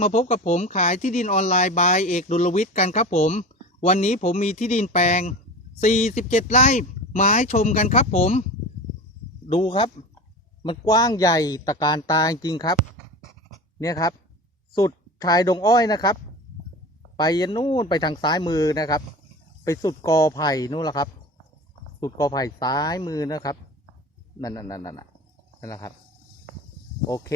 มาพบกับผมขายที่ดินออนไลน์บายเอกดุลวิทย์กันครับผม วันนี้ผมมีที่ดินแปลง 47 ไร่ไม้ชมกันครับผม ดูครับ มันกว้างใหญ่ตะการตาจริงครับ เนี่ยครับ สุดชายดงอ้อยนะครับ ไปยันนู่นไปทางซ้ายมือนะครับ ไปสุดกอไผ่นู่นแหละครับ สุดกอไผ่ซ้ายมือนะครับ นั่นนั่นนั่นนั่นนั่นแหละครับ โอเค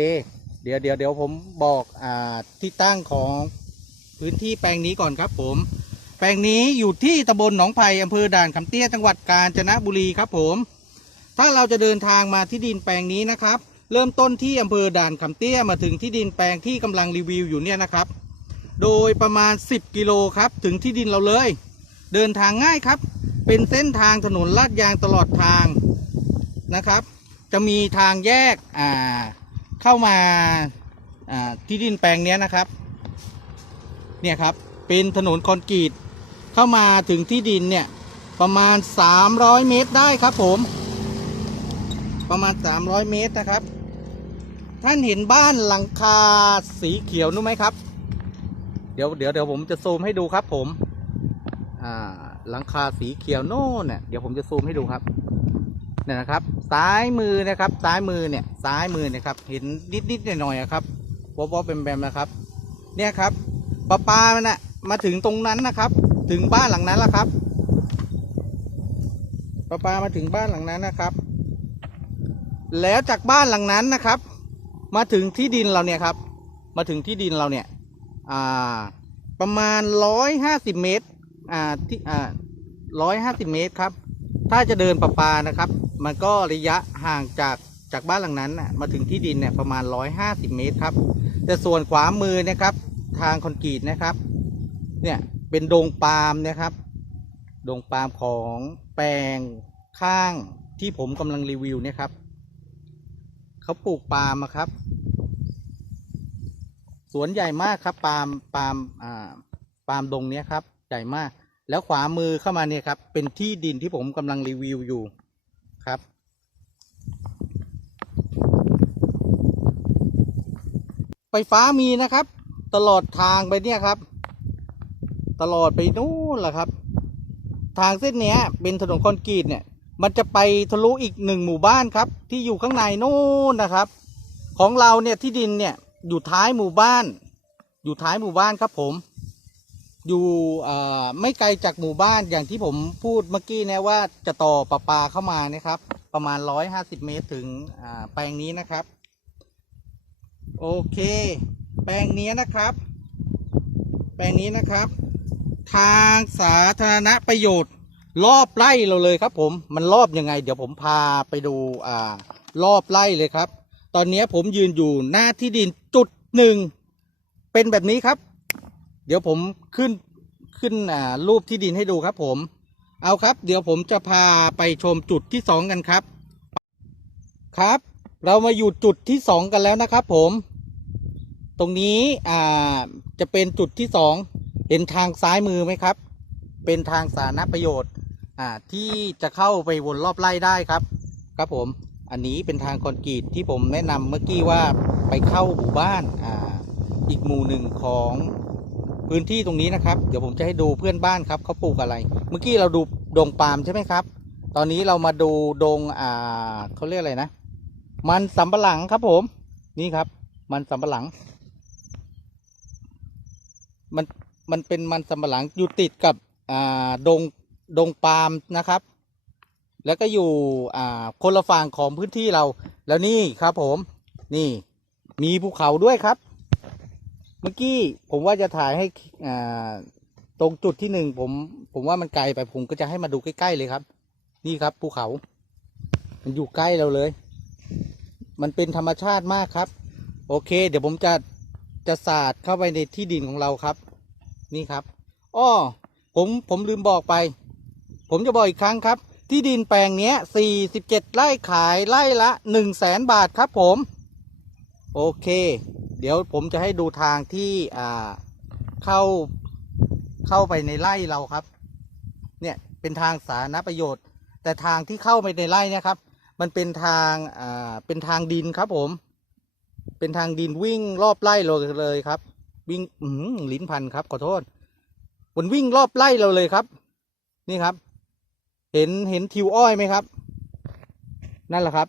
เดี๋ยวเดี๋ยวเดี๋ยวผมบอกอ่าที่ตั้งของพื้นที่แปลงนี้ก่อนครับผม แปลงนี้อยู่ที่ตำบลหนองไผ่อำเภอด่านคำเตี้ยจังหวัดกาญจนบุรีครับผม ถ้าเราจะเดินทางมาที่ดินแปลงนี้นะครับ เริ่มต้นที่อำเภอด่านคำเตี้ยมาถึงที่ดินแปลงที่กำลังรีวิวอยู่เนี่ยนะครับ โดยประมาณ 10 กิโลครับถึงที่ดินเราเลย เดินทางง่ายครับ เป็นเส้นทางถนนลาดยางตลอดทางนะครับ จะมีทางแยกอ่า เข้ามาที่ดินแปลงนี้นะครับ เนี่ยครับ เป็นถนนคอนกรีต เข้ามาถึงที่ดินเนี่ย ประมาณ 300 เมตรได้ครับผม ประมาณ 300 เมตรนะครับ ท่านเห็นบ้านหลังคาสีเขียวนู้นไหมครับ เดี๋ยวเดี๋ยวเดี๋ยวผมจะซูมให้ดูครับผม อ่า หลังคาสีเขียวโน่นเนี่ยเดี๋ยวผมจะซูมให้ดูครับ เนี่ยนะครับซ้ายมือนะครับซ้ายมือเนี่ยซ้ายมือนี่ยครับเห็นนิดนิดหน่อยหน่อยๆครับวอบวอบแบมแบมนะครับ เนี่ยครับปลาปลามันน่ะมาถึงตรงนั้นนะครับ ถึงบ้านหลังนั้นแล้วครับปลาปลามาถึงบ้านหลังนั้นนะครับ แล้วจากบ้านหลังนั้นนะครับ มาถึงที่ดินเราเนี่ยครับ มาถึงที่ดินเราเนี่ยอ่าประมาณร้อยห้าสิบเมตรอ่าที่อ่าร้อยห้าสิบเมตรครับ ถ้าจะเดินประปลานะครับ มันก็ระยะห่างจากจากบ้านหลังนั้นมาถึงที่ดินเนี่ยประมาณร้อยห้าสิบเมตรครับ แต่ส่วนขวามือนะครับทางคอนกรีตนะครับ เนี่ยเป็นดงปาล์มนะครับดงปาล์มของแปลงข้างที่ผมกำลังรีวิวเนี่ยครับเขาปลูกปาล์มครับ สวนใหญ่มากครับปาล์มปาล์มอ่าปาล์มดงเนี้ยครับ ใหญ่มาก แล้วขวามือเข้ามาเนี่ยครับ เป็นที่ดินที่ผมกำลังรีวิวอยู่ ครับ ไฟฟ้ามีนะครับ ตลอดทางไปเนี่ยครับ ตลอดไปนู่นแหละครับ ทางเส้นเนี้ย เป็นถนนคอนกรีตเนี่ย มันจะไปทะลุอีกหนึ่งหมู่บ้านครับ ที่อยู่ข้างในนู่นนะครับ ของเราเนี่ยที่ดินเนี่ยอยู่ท้ายหมู่บ้าน อยู่ท้ายหมู่บ้านครับผม อยู่ไม่ไกลจากหมู่บ้านอย่างที่ผมพูดเมื่อกี้นะว่าจะต่อประปาเข้ามานะครับ ประมาณร้อยห้าสิบเมตรถึงแปลงนี้นะครับ โอเค แปลงนี้นะครับ แปลงนี้นะครับ ทางสาธารณประโยชน์ รอบไร่เราเลยครับผมมันรอบยังไง เดี๋ยวผมพาไปดูอรอบไร่เลยครับ ตอนนี้ผมยืนอยู่หน้าที่ดินจุดหนึ่งเป็นแบบนี้ครับ เดี๋ยวผม ขึ้นขึ้นอ่ารูปที่ดินให้ดูครับ ผม เอาครับ เดี๋ยวผมจะพาไปชมจุดที่สองกันครับ ครับ เรามาอยู่จุดที่สองกันแล้วนะครับ ผม ตรงนี้อ่าจะเป็นจุดที่สองเห็นทางซ้ายมือไหมครับ เป็นทางสาธารณประโยชน์อ่าที่จะเข้าไปวนรอบไร่ได้ครับ ครับผม อันนี้เป็นทางคอนกรีตที่ผมแนะนำเมื่อกี้ว่าไปเข้าหมู่บ้านอ่าอีกหมู่หนึ่งของ พื้นที่ตรงนี้นะครับ เดี๋ยวผมจะให้ดูเพื่อนบ้านครับเขาปลูกอะไร เมื่อกี้เราดูดงปาล์มใช่ไหมครับ ตอนนี้เรามาดูดงอ่าเขาเรียกอะไรนะ มันสำปะหลังครับผม นี่ครับ มันสำปะหลัง มันมันเป็นมันสำปะหลังอยู่ติดกับอ่าดงดงปาล์มนะครับ แล้วก็อยู่อ่าคนละฝั่งของพื้นที่เรา แล้วนี่ครับผม นี่มีภูเขาด้วยครับ เมื่อกี้ผมว่าจะถ่ายให้อ่าตรงจุดที่หนึ่งผม ผมว่ามันไกลไปผมก็จะให้มาดูใกล้ๆเลยครับ นี่ครับภูเขา มันอยู่ใกล้เราเลย มันเป็นธรรมชาติมากครับ โอเค เดี๋ยวผมจะจะสาดเข้าไปในที่ดินของเราครับ นี่ครับอ้อผมผมลืมบอกไป ผมจะบอกอีกครั้งครับ ที่ดินแปลงเนี้ย47ไร่ขายไร่ละ1 0 0 0 0แสนบาทครับผม โอเค เดี๋ยวผมจะให้ดูทางที่อ่าเข้าเข้าไปในไร่เราครับ เนี่ยเป็นทางสาธารณประโยชน์ แต่ทางที่เข้าไปในไร่เนะครับ มันเป็นทางอ่าเป็นทางดินครับผม เป็นทางดินวิ่งรอบไร่เลยเลยครับ วิ่งอืมลิ้นพันครับขอโทษมันวิ่งรอบไล่เราเลยครับ นี่ครับ เห็นเห็นทิวอ้อยไหมครับ นั่นแหละครับ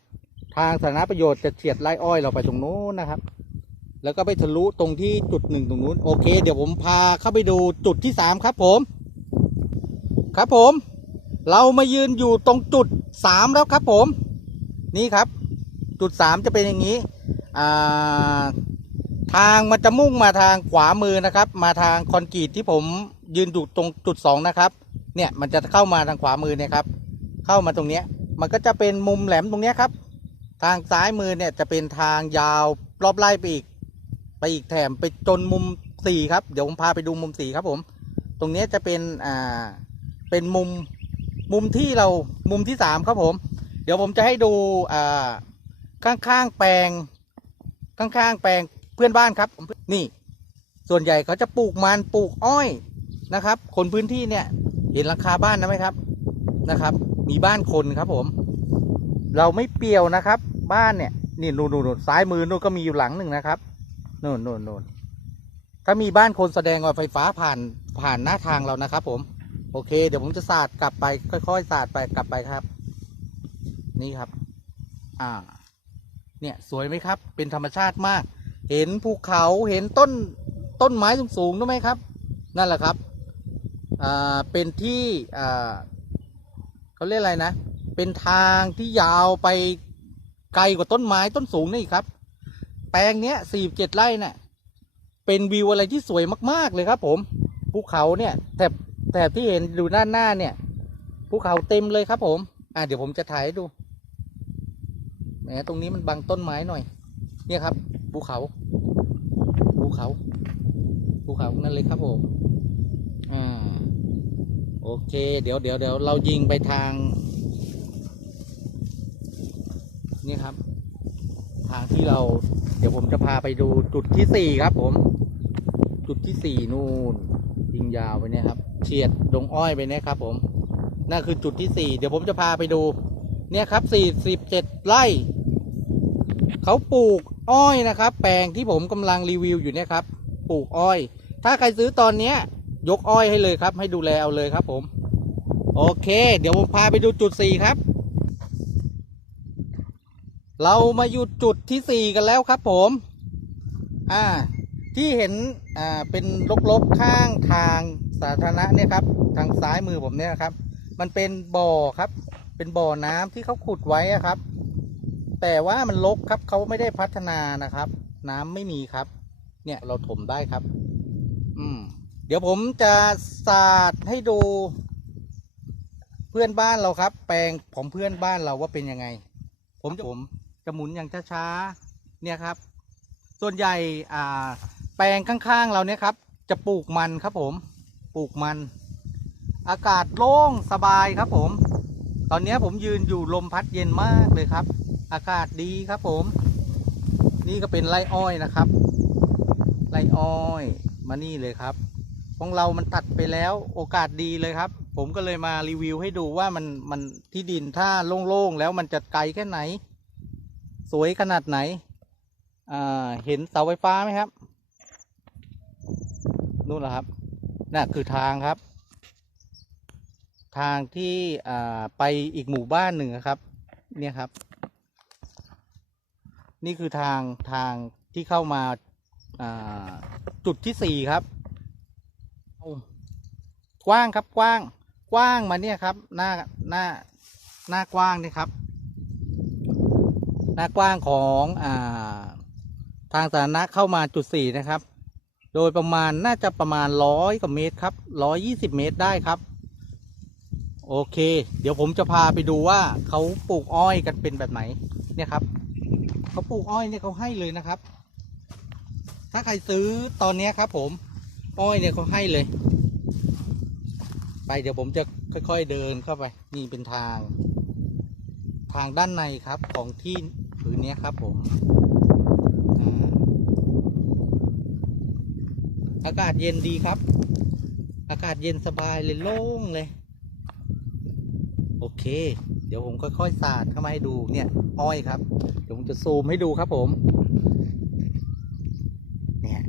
ทางสาธารณประโยชน์จะเฉียดไล่อ้อยเราไปตรงโน้นนะครับ แล้วก็ไปทะลุตรงที่จุดหนึ่งตรงนู้นโอเค เดี๋ยวผมพาเข้าไปดูจุดที่สามครับผม ครับผม เรามายืนอยู่ตรงจุดสามแล้วครับผม นี่ครับ จุดสามจะเป็นอย่างนี้อ่าทางมันจะมุ่งมาทางขวามือนะครับ มาทางคอนกรีตที่ผมยืนอยู่ตรงจุดสองนะครับ เนี่ยมันจะเข้ามาทางขวามือเนี่ยครับ เข้ามาตรงเนี้ย มันก็จะเป็นมุมแหลมตรงเนี้ยครับ ทางซ้ายมือเนี่ยจะเป็นทางยาวรอบไล่ไปอีก ไปอีกแถมไปจนมุมสี่ครับเดี๋ยวผมพาไปดูมุมสี่ครับผม ตรงนี้จะเป็นอ่าเป็นมุมมุมที่เรามุมที่สามครับผม เดี๋ยวผมจะให้ดูอ่าข้างๆแปลง ข้างๆแปลงเพื่อนบ้านครับนี่ ส่วนใหญ่เขาจะปลูกมันปลูกอ้อยนะครับ คนพื้นที่เนี่ยเห็นหลังคาบ้านนะไหมครับนะครับ มีบ้านคนครับผม เราไม่เปรี่ยวนะครับ บ้านเนี่ยนี่นู่นนู่นนู่นซ้ายมือนู่นก็มีอยู่หลังหนึ่งนะครับ น่นโน่นโน่นถ้ามีบ้านคนแสดงว่าไฟฟ้าผ่านผ่านหน้าทางเรานะครับ ผม โอเค เดี๋ยวผมจะสาดกลับไป ค่อยๆสาดไปกลับไปครับ นี่ครับ อ่า เนี่ยสวยไหมครับ เป็นธรรมชาติมาก เห็นภูเขาเห็นต้นต้นไม้สูงๆด้วยไหมครับ นั่นแหละครับ อ่า เป็นที่อ่าเขาเรียกอะไรนะ เป็นทางที่ยาวไปไกลกว่าต้นไม้ต้นสูงนี่ครับ แปลงเนี้ยสี่เจ็ดไร่เนี่ยเป็นวิวอะไรที่สวยมาก ๆ เลยครับ ผมภูเขาเนี่ยแถบแถบที่เห็นดูด้านหน้าเนี่ยภูเขาเต็มเลยครับ ผม อ่าเดี๋ยวผมจะถ่ายให้ดูแหมตรงนี้มันบังต้นไม้หน่อย เนี่ยครับภูเขาภูเขาภูเขานั่นเลยครับผมอ่าโอเค เดี๋ยวเดี๋ยวเดี๋ยวเรายิงไปทาง นี่ครับ ทางที่เรา ดี๋ยวผมจะพาไปดูจุดที่สี่ครับ ผม จุดที่สี่นู่นยิงยาวไปเนี่ยครับ เฉียดดงอ้อยไปเนี่ยครับ ผมนั่นคือจุดที่สี่เดี๋ยวผมจะพาไปดู เนี่ยครับสี่สิบเจ็ดไร่เขาปลูกอ้อยนะครับ แปลงที่ผมกำลังรีวิวอยู่เนี่ยครับ ปลูกอ้อย ถ้าใครซื้อตอนเนี้ย ยกอ้อยให้เลยครับ ให้ดูแลเอาเลยครับ ผม โอเค เดี๋ยวผมพาไปดูจุดสี่ครับ เรามาอยู่จุดที่สี่กันแล้วครับผม อ่า ที่เห็น อ่า เป็นลกๆข้างทางสาธารณะเนี่ยครับ ทางซ้ายมือผมเนี่ยครับ มันเป็นบ่อครับ เป็นบ่อน้ำที่เขาขุดไว้ครับ แต่ว่ามันลกครับเขาไม่ได้พัฒนานะครับ น้ำไม่มีครับ เนี่ยเราถมได้ครับ อืม เดี๋ยวผมจะสาดให้ดู เพื่อนบ้านเราครับ แปลงของเพื่อนบ้านเราว่าเป็นยังไง ผมจะผม จะหมุนอย่างช้าๆเนี่ยครับ ส่วนใหญ่แปลงข้างๆเราเนี่ยครับ จะปลูกมันครับผมปลูกมัน อากาศโล่งสบายครับผม ตอนนี้ผมยืนอยู่ลมพัดเย็นมากเลยครับ อากาศดีครับผม นี่ก็เป็นไรอ้อยนะครับไรอ้อยมานี่เลยครับ ของเรามันตัดไปแล้วโอกาสดีเลยครับ ผมก็เลยมารีวิวให้ดูว่ามันมันที่ดินถ้าโล่งๆแล้วมันจะไกลแค่ไหน สวยขนาดไหนอ่าเห็นเสาไฟฟ้าไหมครับ นู่นแหละครับน่ะคือทางครับ ทางที่อ่าไปอีกหมู่บ้านหนึ่งครับ เนี่ยครับ นี่คือทางทางที่เข้ามาอ่าจุดที่สี่ครับ กว้างครับกว้าง กว้างมาเนี่ยครับ หน้าหน้าหน้ากว้างนี่ครับ หน้ากว้างของอ่าทางสาธารณะเข้ามาจุดสี่นะครับ โดยประมาณน่าจะประมาณร้อยกว่าเมตรครับร้อยยี่สิบเมตรได้ครับ โอเค เดี๋ยวผมจะพาไปดูว่าเขาปลูกอ้อยกันเป็นแบบไหนเนี่ยครับเขาปลูกอ้อยเนี่ยเขาให้เลยนะครับ ถ้าใครซื้อตอนนี้ครับ ผมอ้อยเนี่ยเขาให้เลย ไปเดี๋ยวผมจะค่อย ๆ เดินเข้าไป นี่เป็นทาง ทางด้านในครับของที่ ผืนนี้ครับผมอากาศเย็นดีครับ อากาศเย็นสบายเลยโล่งเลย โอเค เดี๋ยวผมค่อยๆสาดเข้ามาให้ดูเนี่ย อ้อยครับเดี๋ยวผมจะซูมให้ดูครับผม เนี่ย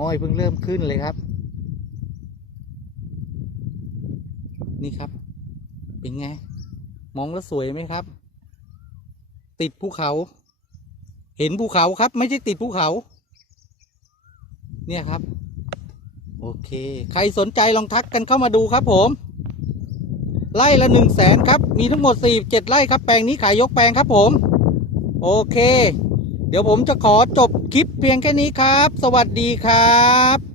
อ้อยเพิ่งเริ่มขึ้นเลยครับ นี่ครับ เป็นไง มองแล้วสวยไหมครับ ติดภูเขา เห็นภูเขาครับ ไม่ใช่ติดภูเขา เนี่ยครับ โอเค ใครสนใจลองทักกันเข้ามาดูครับผม ไร่ละหนึ่งแสนครับ มีทั้งหมดสี่เจ็ดไร่ครับ แปลงนี้ขายยกแปลงครับผม โอเค เดี๋ยวผมจะขอจบคลิปเพียงแค่นี้ครับ สวัสดีครับ